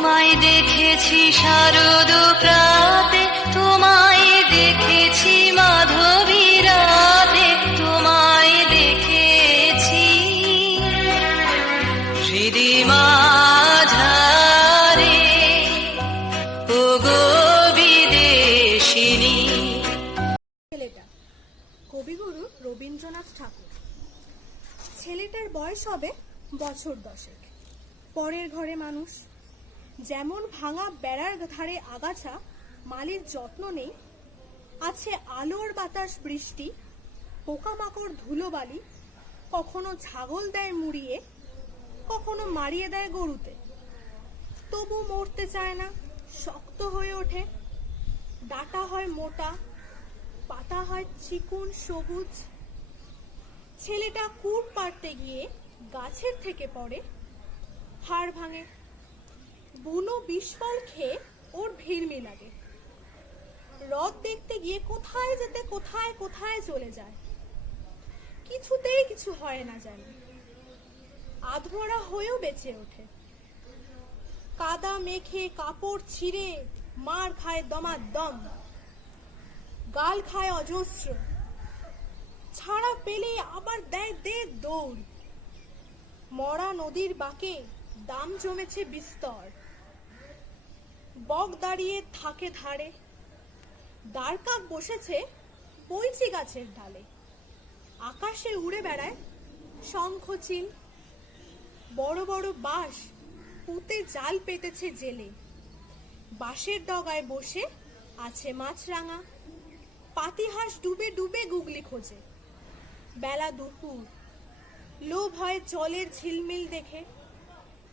তোমায় দেখেছি শারদ প্রাতে, তোমায় দেখেছি মাধবী রাতে, তোমায় দেখেছি হৃদি মাঝারে ওগো বিদেশিনী। ছেলেটা কবিগুরু রবীন্দ্রনাথ ঠাকুর। ছেলেটার বয়স হবে বছর 10। পরের ঘরে মানুষ। যেমন ভাঙা বেড়ার ধারে আগাছা, মালির যত্ন নেই। আছে আলোর বাতাস বৃষ্টি, পোকামাকড় ধুলোবালি, কখনো ছাগল দেয় মুড়িয়ে, কখনো মারিয়ে দেয় গরুতে। তবু মরতে চায় না, শক্ত হয়ে ওঠে। ডাটা হয় মোটা, পাতা হয় চিকুন সবুজ। ছেলেটা কুড় পাড়তে গিয়ে গাছের থেকে পড়ে, হাড় ভাঙে। বুনো বিষফল খেয়ে ওর ভিড়মি লাগে। হ্রদ দেখতে গিয়ে কোথায় যেতে কোথায় কোথায় চলে যায়। কিছুতেই কিছু হয় না জানি। আধমরা হয়েও বেঁচে ওঠে। কাদা মেখে কাপড় ছিঁড়ে মার খায় দমাদম, গাল খায় অজস্র। ছাড়া পেলে আবার দেয় দে দৌড়। মরা নদীর বাঁকে দাম জমেছে বিস্তর। বক দাঁড়িয়ে থাকে ধারে, দ্বারকাক বসেছে বইচি গাছের ডালে। আকাশে উড়ে বেড়ায় শঙ্খচিল। বড় বড় বাঁশ পুঁতে জাল পেতেছে জেলে। বাঁশের ডগায় বসে আছে মাছরাঙা। পাতিহাঁস ডুবে ডুবে গুগলি খোঁজে। বেলা দুপুর, লোভ হয় জলের ঝিলমিল দেখে।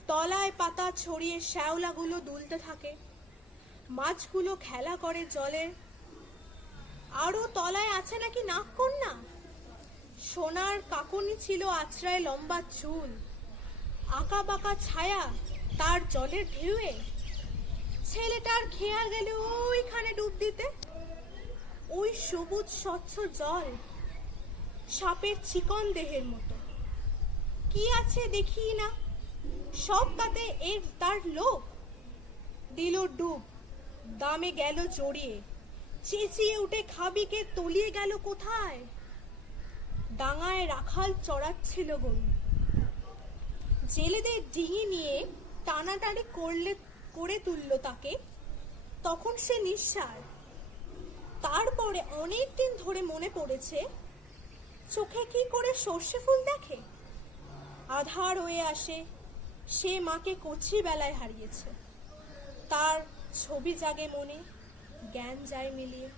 তলায় পাতা ছড়িয়ে শ্যাওলাগুলো দুলতে থাকে। মাছগুলো খেলা করে জলে। আরো তলায় আছে নাকি নাগকন্যা। সোনার কাকনি ছিল আছড়ায় লম্বা চুল। আঁকা বাঁকা ছায়া তার জলের ঢেউয়ে। ছেলেটার খেয়াল গেল ওইখানে ডুব দিতে। ওই সবুজ স্বচ্ছ জল সাপের চিকন দেহের মতো। কি আছে দেখি না, সব তাতে এর তার লোক। দিল ডুব, দামে গেল জড়িয়ে। চেঁচিয়ে উঠে খাবিকে তলিয়ে গেল কোথায়। ডাঙায় রাখাল চড়াচ্ছিল গরু। জেলেদের ডিঙি নিয়ে টানাটানি করে তুলল তাকে। তখন সে নিঃসার। তারপরে অনেকদিন ধরে মনে পড়েছে, চোখে কি করে সর্ষে ফুল দেখে। আধার হয়ে আসে, সে মাকে কচি বেলায় হারিয়েছে। তার ছবি জাগে মনে, জ্ঞান যায় মিলিয়ে।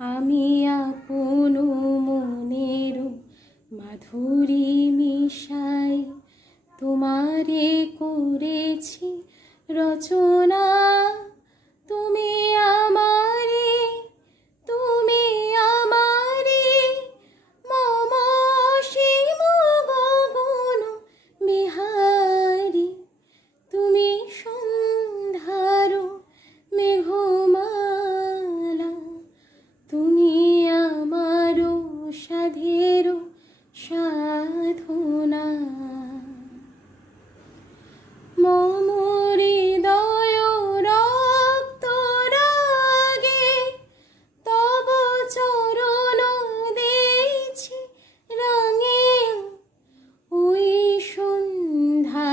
আমি আপন মনের মাধুরী মিশাই তোমারে করেছি রচনা। তুমি আমারে, তুমি আমারে মম অসীম গগন বিহারী। তুমি সন্ধ্যার মেঘমালা, তুমি আমার সাধের সাধনা। মম হৃদয় রক্ত রাগে তব চরণ দিয়েছি রঙে ওই সন্ধ্যা।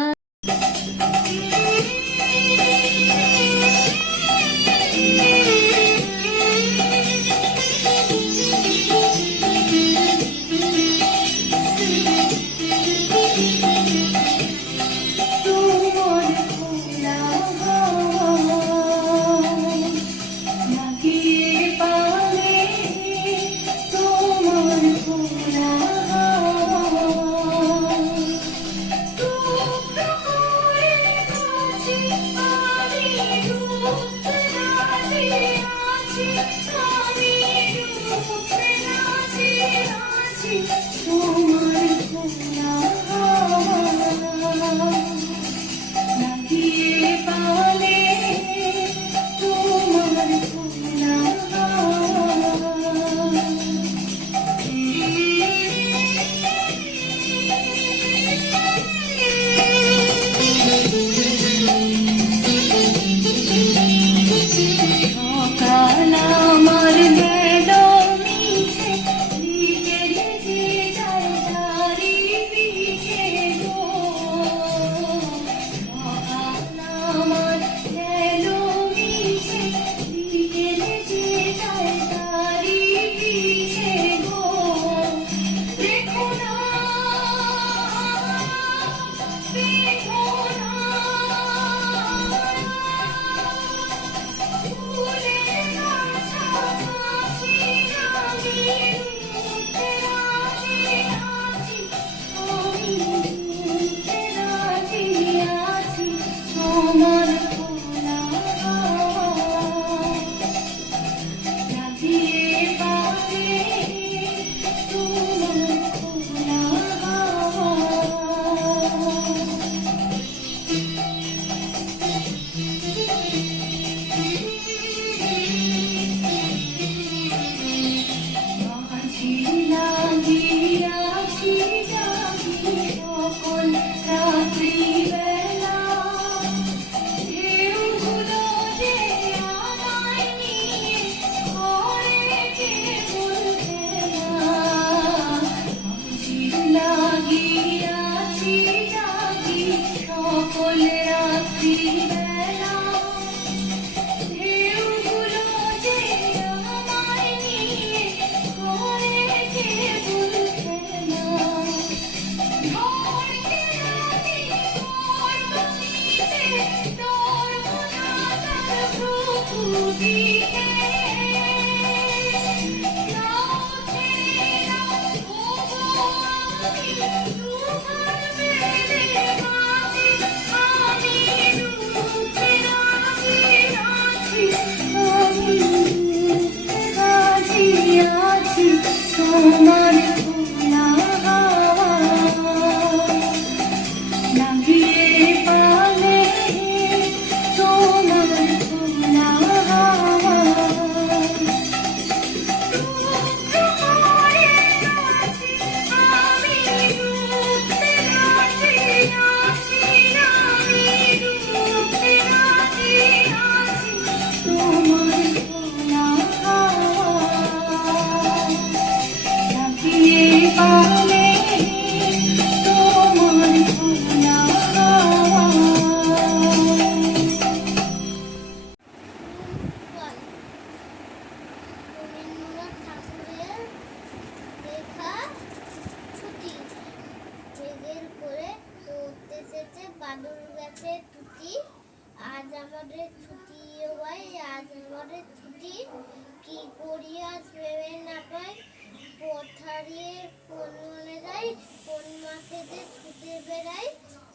পথ হারিয়ে কোন মনে যায়, কোন মাঠেতে ছুটে বেড়াই,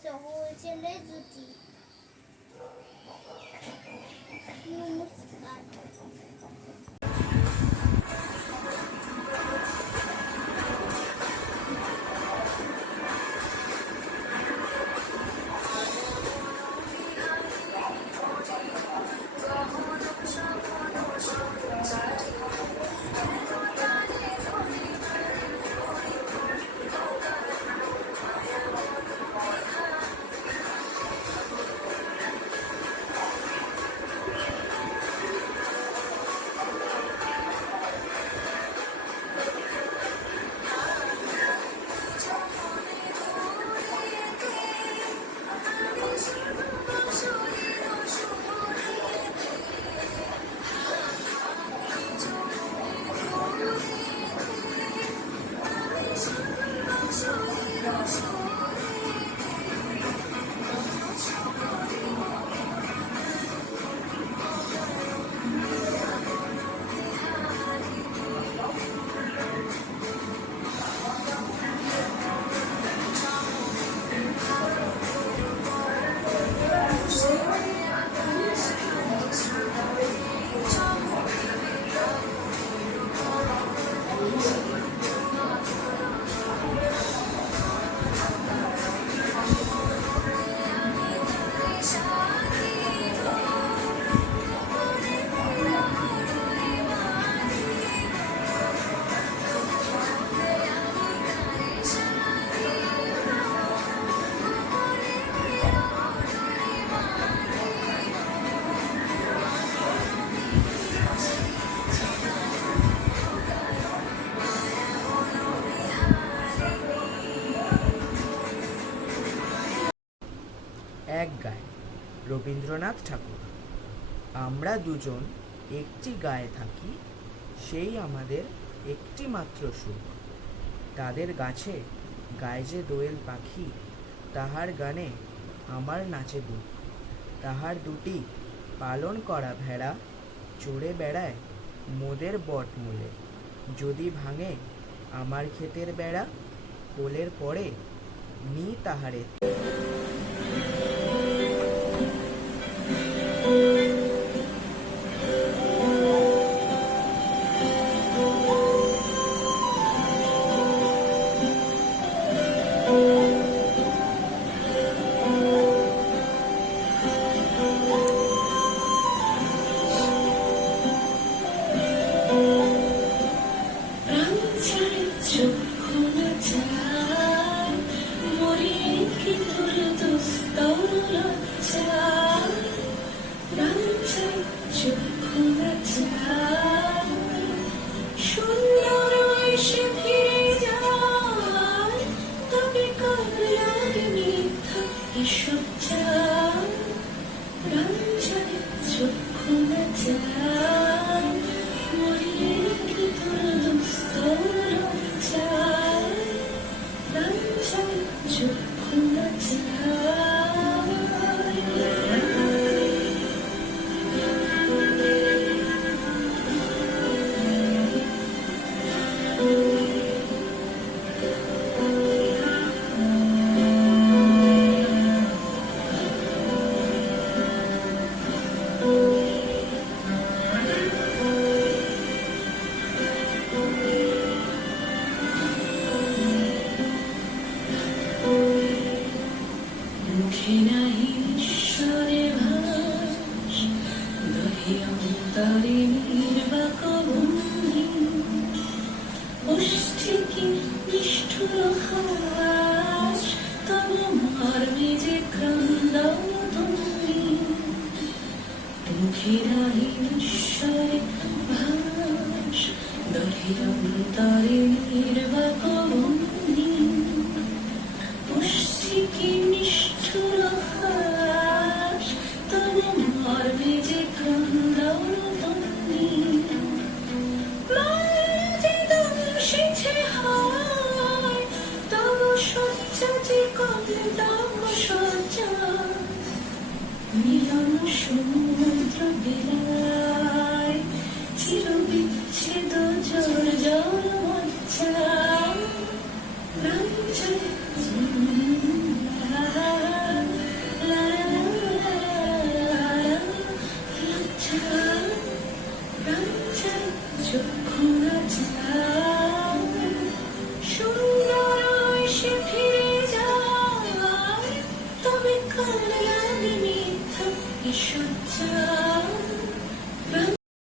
শহর ছেলে জুটি। নমস্কার। এক গায়ে রবীন্দ্রনাথ ঠাকুর। আমরা দুজন একটি গায়ে থাকি, সেই আমাদের একটি মাত্র সুখ। তাদের গাছে গায়ে যে দোয়েল পাখি, তাহার গানে আমার নাচে বুক। তাহার দুটি পালন করা ভেড়া চড়ে বেড়ায় মোদের বটমূলে। যদি ভাঙে আমার ক্ষেতের বেড়া, কোলের পরে নি তাহারে। চির বিচ্ছেদ জোর জল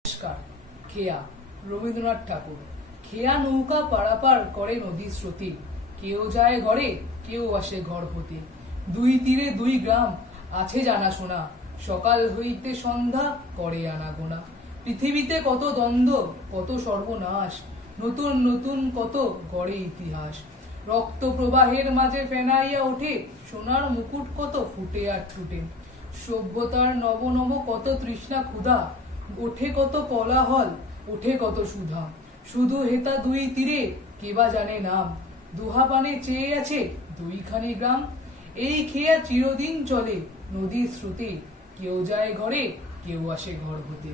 নমস্কার। খেয়া রবীন্দ্রনাথ ঠাকুর। খেয়া নৌকা পারাপার করে নদীর স্রোতে, কেউ যায় ঘরে কেউ আসে ঘর হতে। দুই তীরে দুই গ্রাম আছে জানাশোনা, সকাল হইতে সন্ধ্যা করে আনাগোনা। পৃথিবীতে কত দ্বন্দ্ব কত সর্বনাশ, নতুন নতুন কত গড়ে ইতিহাস। রক্ত প্রবাহের মাঝে ফেনাইয়া ওঠে সোনার মুকুট কত ফুটে আর ফুটে। সভ্যতার নব নব কত তৃষ্ণা ক্ষুধা, ওঠে কত কোলাহল ওঠে কত সুধা। শুধু হেতা দুই তীরে কেবা জানে নাম, দুহা পানে চেয়ে আছে দুইখানি গ্রাম। এই খেয়া চিরদিন চলে নদীর স্রোতে, কেউ যায় ঘরে কেউ আসে ঘর হতে।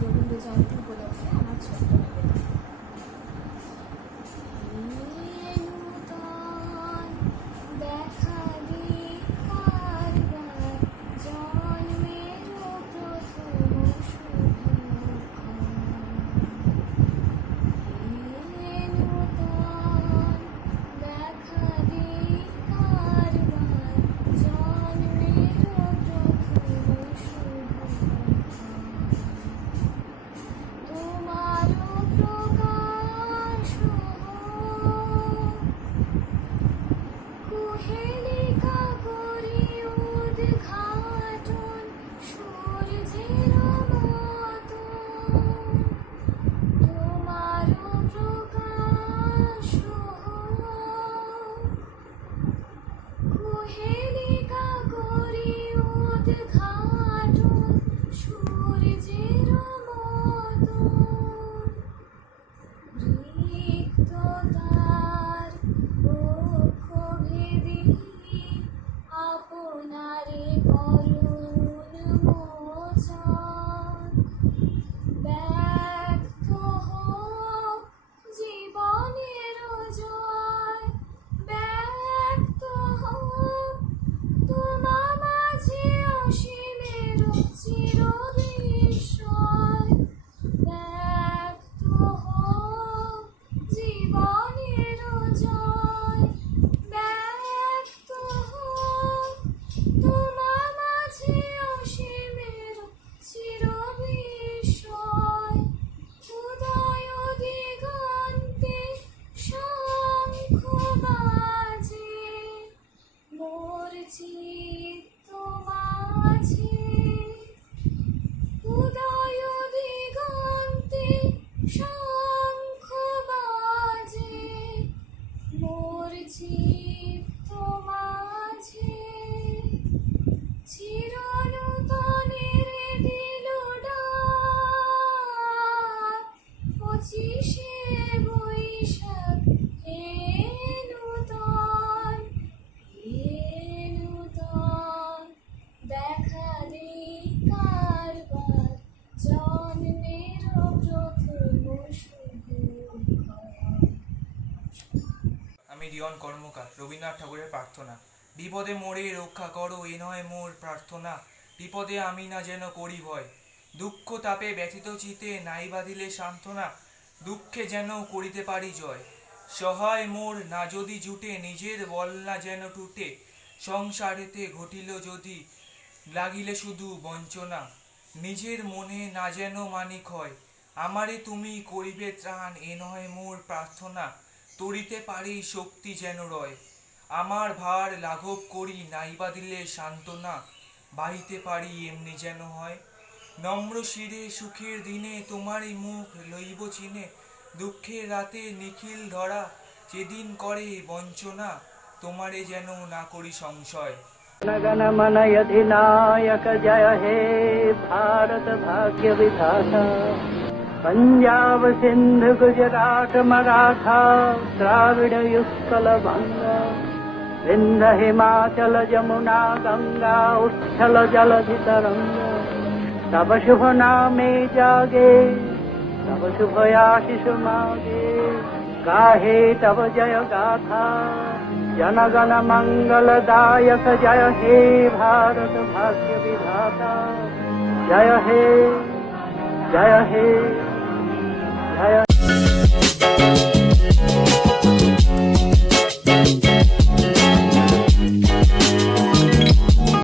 রবীন্দ্র জয়ন্তী উপলক্ষে আমার ছোট্ট নিবেদন। দেখা দি কারবার জন্মের প্রথম দেখা দি কারবার জন্মের প্রথম তোমারও পিয়ন কর্মকার। রবীন্দ্রনাথ ঠাকুরের প্রার্থনা। বিপদে মোরে রক্ষা করো, এ নয় মোর প্রার্থনা, বিপদে আমি না যেন করি ভয়, দুঃখ তাপে ব্যথিত চিতে নাই বাঁধিলে সান্ত্বনা, দুঃখে যেন করিতে পারি জয়, সহায় মোর না যদি জুটে, নিজের বল না যেন টুটে, সংসারেতে ঘটিল যদি লাগিলে শুধু বঞ্চনা, নিজের মনে না যেন মানিক হয়, আমারে তুমি করিবে ত্রাণ, এ নয় মোর প্রার্থনা, তরিতে পারি শক্তি যেন রয়, আমার ভার লাঘব করি নাইবা দিলে সান্ত্বনা, বাহিতে পারি এমনি যেন হয়, নম্র শিরে সুখের দিনে তোমারই মুখ লইব চিনে, দুঃখের রাতে নিখিল ধরা যেদিন করে বঞ্চনা, তোমারে যেন না করি সংশয়। गण मन अधिनायक जय हे भारत भाग्य विधाता, पंजाब सिंध गुजरात मराठा द्राविड उत्कल बंगा, विंध्य हिमाचल जमुना गंगा उच्छल जलधि तरंगा, तब शुभ नामे जागे तब शुभ आशीष मागे, गाहे तब जय गाथा जनगण मंगलदायक, जय हे भारत भाग्य विधाता, जय हे जय हे जय